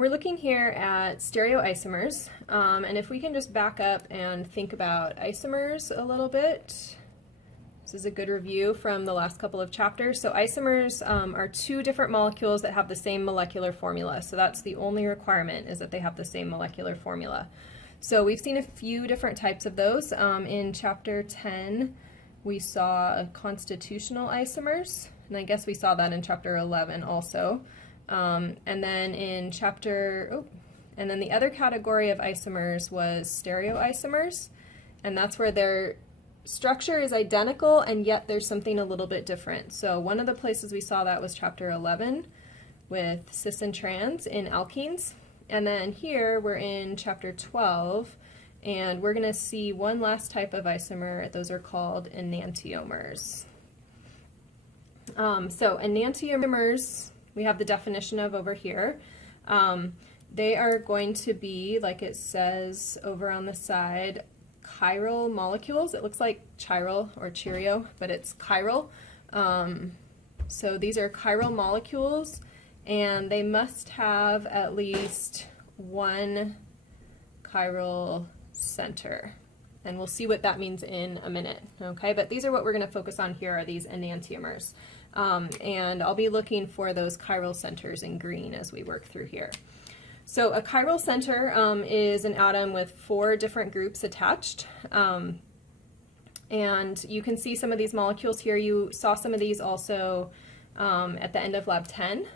We're looking here at stereoisomers, and if we can just back up and think about isomers a little bit. This is a good review from the last couple of chapters. So isomers are two different molecules that have the same molecular formula. So that's the only requirement, is that they have the same molecular formula. So we've seen a few different types of those. In chapter 10, we saw constitutional isomers, and I guess we saw that in chapter 11 also. And then in and then the other category of isomers was stereoisomers, and that's where their structure is identical and yet there's something a little bit different. So one of the places we saw that was chapter 11 with cis and trans in alkenes, and then here we're in chapter 12 and we're going to see one last type of isomer. Those are called enantiomers. So enantiomers, we have the definition of over here. They are going to be, like it says over on the side, chiral molecules. It looks like chiral or Cheerio, but it's chiral. So these are chiral molecules, and they must have at least one chiral center. And we'll see what that means in a minute, okay? But these are what we're going to focus on here, are these enantiomers. And I'll be looking for those chiral centers in green as we work through here. So a chiral center is an atom with 4 different groups attached. And you can see some of these molecules here. You saw some of these also at the end of lab 10.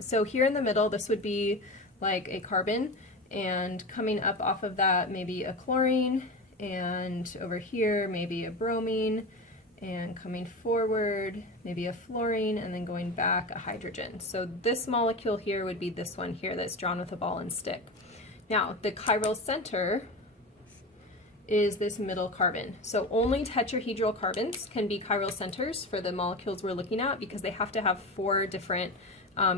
So here in the middle, this would be like a carbon, and coming up off of that, maybe a chlorine, and over here, maybe a bromine, and coming forward, maybe a fluorine, and then going back, a hydrogen. So this molecule here would be this one here that's drawn with a ball and stick. Now, the chiral center is this middle carbon. So only tetrahedral carbons can be chiral centers for the molecules we're looking at, because they have to have 4 different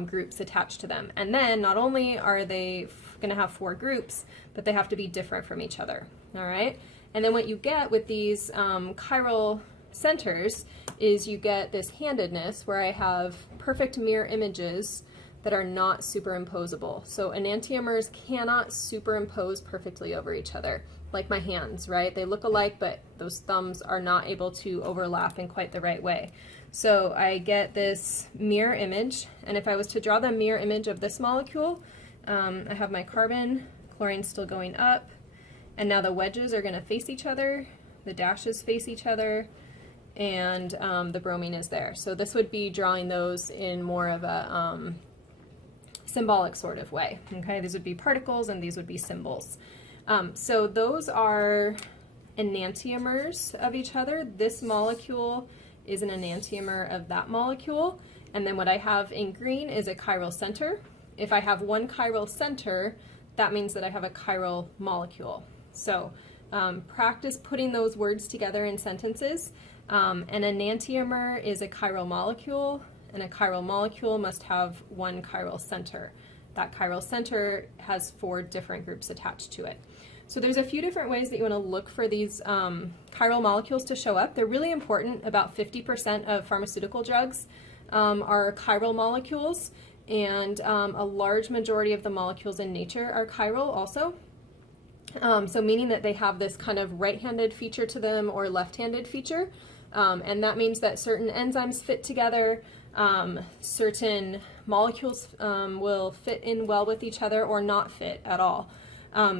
groups attached to them. And then not only are they going to have 4 groups, but they have to be different from each other. All right? And then what you get with these chiral centers is you get this handedness where I have perfect mirror images that are not superimposable. So enantiomers cannot superimpose perfectly over each other, like my hands, right? They look alike, but those thumbs are not able to overlap in quite the right way. So I get this mirror image, and if I was to draw the mirror image of this molecule, I have my carbon, chlorine still going up, and now the wedges are going to face each other, the dashes face each other, and the bromine is there. So this would be drawing those in more of a symbolic sort of way. Okay, these would be particles and these would be symbols. So those are enantiomers of each other. This molecule is an enantiomer of that molecule, and then what I have in green is a chiral center. If I have one chiral center, that means that I have a chiral molecule. So practice putting those words together in sentences. An enantiomer is a chiral molecule, and a chiral molecule must have one chiral center. That chiral center has 4 different groups attached to it. So there's a few different ways that you want to look for these chiral molecules to show up. They're really important. About 50% of pharmaceutical drugs are chiral molecules, and a large majority of the molecules in nature are chiral also. So meaning that they have this kind of right-handed feature to them or left-handed feature. And that means that certain enzymes fit together, certain molecules will fit in well with each other or not fit at all.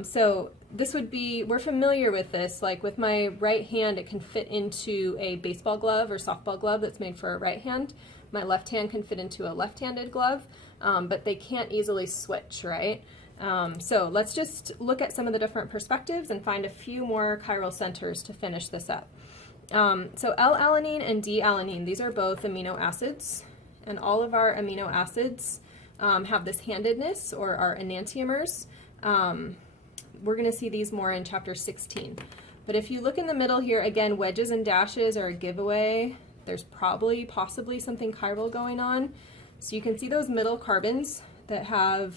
So this would be, we're familiar with this, like with my right hand, it can fit into a baseball glove or softball glove that's made for a right hand. My left hand can fit into a left-handed glove, but they can't easily switch, right? So let's just look at some of the different perspectives and find a few more chiral centers to finish this up. So L-alanine and D-alanine, these are both amino acids, and all of our amino acids have this handedness, or are enantiomers. We're going to see these more in chapter 16. But if you look in the middle here, again, wedges and dashes are a giveaway. There's possibly something chiral going on. So you can see those middle carbons that have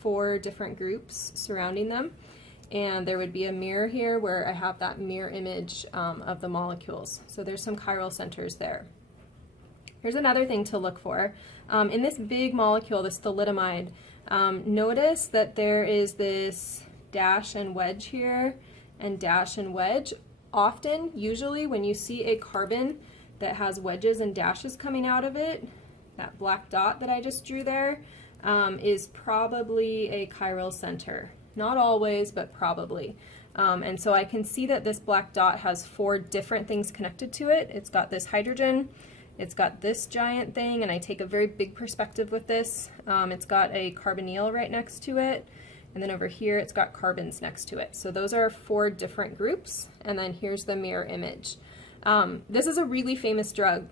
4 different groups surrounding them. And there would be a mirror here where I have that mirror image of the molecules. So there's some chiral centers there. Here's another thing to look for. In this big molecule, this thalidomide, notice that there is this dash and wedge here and dash and wedge. Often, usually, when you see a carbon that has wedges and dashes coming out of it, that black dot that I just drew there is probably a chiral center. Not always, but probably. And so I can see that this black dot has 4 different things connected to it. It's got this hydrogen, it's got this giant thing, and I take a very big perspective with this. It's got a carbonyl right next to it, and then over here it's got carbons next to it. So those are 4 different groups, and then here's the mirror image. This is a really famous drug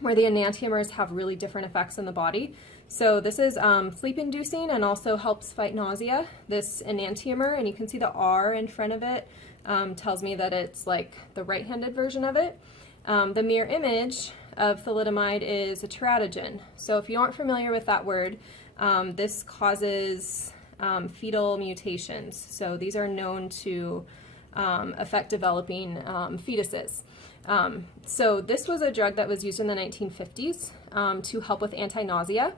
where the enantiomers have really different effects in the body. So this is sleep-inducing and also helps fight nausea. This enantiomer, and you can see the R in front of it, tells me that it's like the right-handed version of it. The mirror image of thalidomide is a teratogen. So if you aren't familiar with that word, this causes fetal mutations. So these are known to affect developing fetuses. So this was a drug that was used in the 1950s to help with anti-nausea,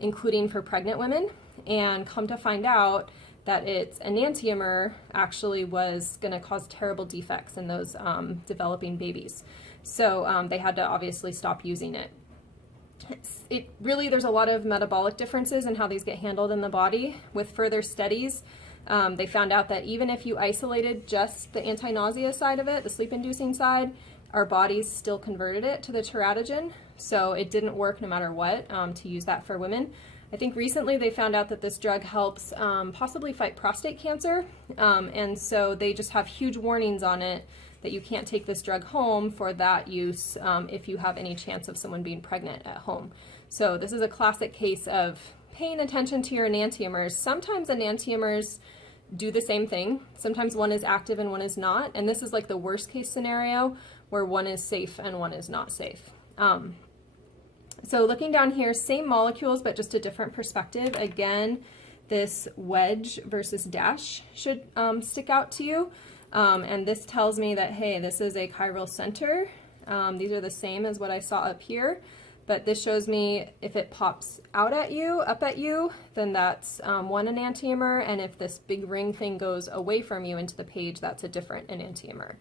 including for pregnant women, and come to find out that its enantiomer actually was going to cause terrible defects in those developing babies. So they had to obviously stop using it. There's a lot of metabolic differences in how these get handled in the body. With further studies, they found out that even if you isolated just the anti-nausea side of it, the sleep-inducing side, our bodies still converted it to the teratogen, so it didn't work no matter what to use that for women. I think recently they found out that this drug helps possibly fight prostate cancer, and so they just have huge warnings on it that you can't take this drug home for that use if you have any chance of someone being pregnant at home. So this is a classic case of paying attention to your enantiomers. Sometimes enantiomers do the same thing. Sometimes one is active and one is not, and this is like the worst case scenario where one is safe and one is not safe. So looking down here, same molecules, but just a different perspective. Again, this wedge versus dash should stick out to you. And this tells me that, hey, this is a chiral center. These are the same as what I saw up here, but this shows me if it pops out at you, up at you, then that's one enantiomer, and if this big ring thing goes away from you into the page, that's a different enantiomer.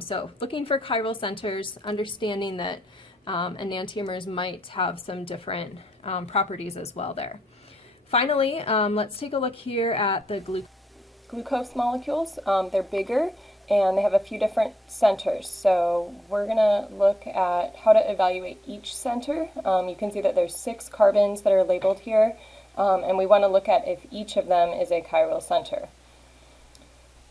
So looking for chiral centers, understanding that enantiomers might have some different properties as well there. Finally, let's take a look here at the glucose molecules. They're bigger and they have a few different centers. So we're going to look at how to evaluate each center. You can see that there's 6 carbons that are labeled here, and we want to look at if each of them is a chiral center.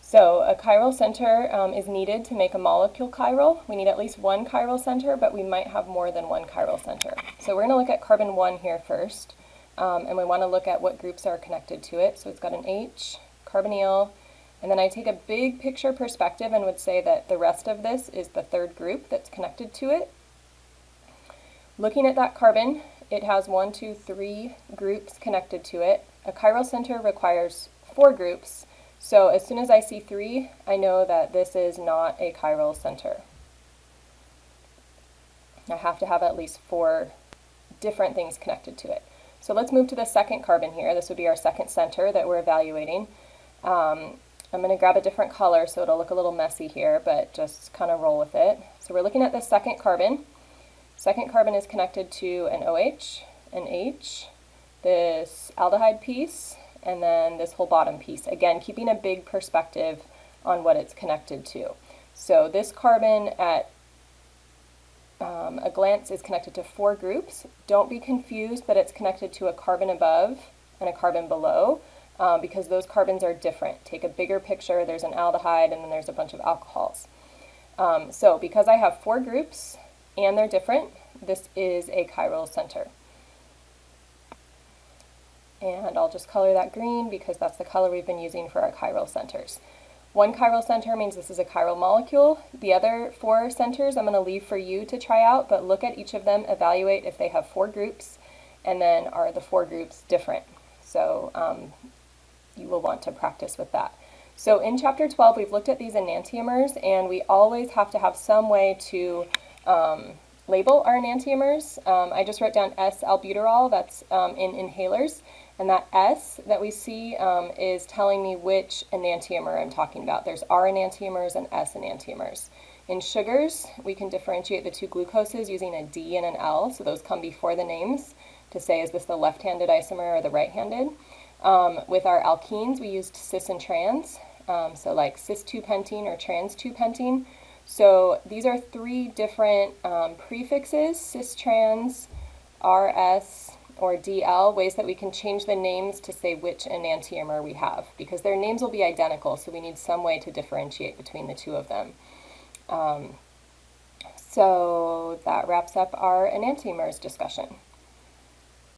So a chiral center is needed to make a molecule chiral. We need at least 1 chiral center, but we might have more than 1 chiral center. So we're going to look at carbon 1 here first, and we want to look at what groups are connected to it. So it's got an H, carbonyl, and then I take a big picture perspective and would say that the rest of this is the 3rd group that's connected to it. Looking at that carbon, it has 1, 2, 3 groups connected to it. A chiral center requires 4 groups. So as soon as I see 3, I know that this is not a chiral center. I have to have at least 4 different things connected to it. So let's move to the 2nd carbon here. This would be our 2nd center that we're evaluating. I'm going to grab a different color so it'll look a little messy here, but just kind of roll with it. So we're looking at the 2nd carbon. 2nd carbon is connected to an OH, an H, this aldehyde piece, and then this whole bottom piece. Again, keeping a big perspective on what it's connected to. So this carbon at a glance is connected to 4 groups. Don't be confused that it's connected to a carbon above and a carbon below, because those carbons are different. Take a bigger picture, there's an aldehyde and then there's a bunch of alcohols. So because I have 4 groups and they're different, this is a chiral center. And I'll just color that green because that's the color we've been using for our chiral centers. 1 chiral center means this is a chiral molecule. The other 4 centers I'm going to leave for you to try out, but look at each of them, evaluate if they have 4 groups, and then are the 4 groups different. So you will want to practice with that. So in chapter 12, we've looked at these enantiomers, and we always have to have some way to label our enantiomers. I just wrote down S-albuterol, that's in inhalers, and that S that we see is telling me which enantiomer I'm talking about. There's R enantiomers and S enantiomers. In sugars, we can differentiate the two glucoses using a D and an L, so those come before the names to say is this the left-handed isomer or the right-handed. With our alkenes, we used cis and trans, so like cis-2-pentene or trans-2-pentene. So these are three different prefixes, cis-trans, RS, or DL, ways that we can change the names to say which enantiomer we have, because their names will be identical, so we need some way to differentiate between the two of them. So that wraps up our enantiomers discussion.